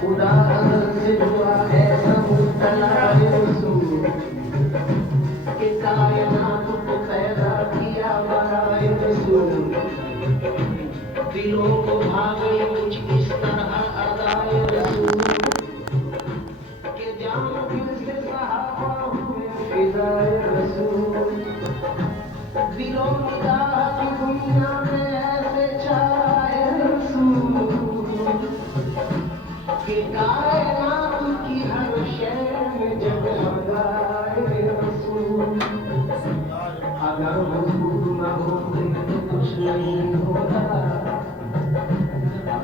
خدا سے ہوا ایسا مبتلا رسول کہ کائنات کو پیدا کیا برائے رسول دلوں کو بھاگے کچھ اس طرح ادائے رسول کہ جان دل سے صحابہ ہوئے فدائے رسول دلوں نگاہ کی دنیا میں ایسے چاہے رسول کہ کائنات کی ہر شے میں جگمگائے رسول اگر حضور نہ ہوتے تو کچھ نہیں ہوتا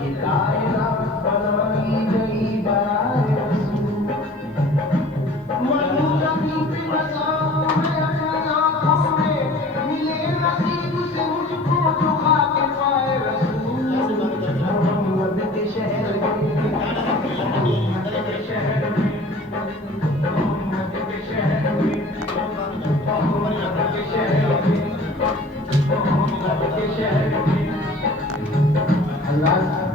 یہ کائنات بنائی گئی برائے رسول منظور اپنی نظروں میں اپنی آنکھوں میں ملے نصیب سے مجھ کو جو خاک پائے رسول محمد کے شہر اللہ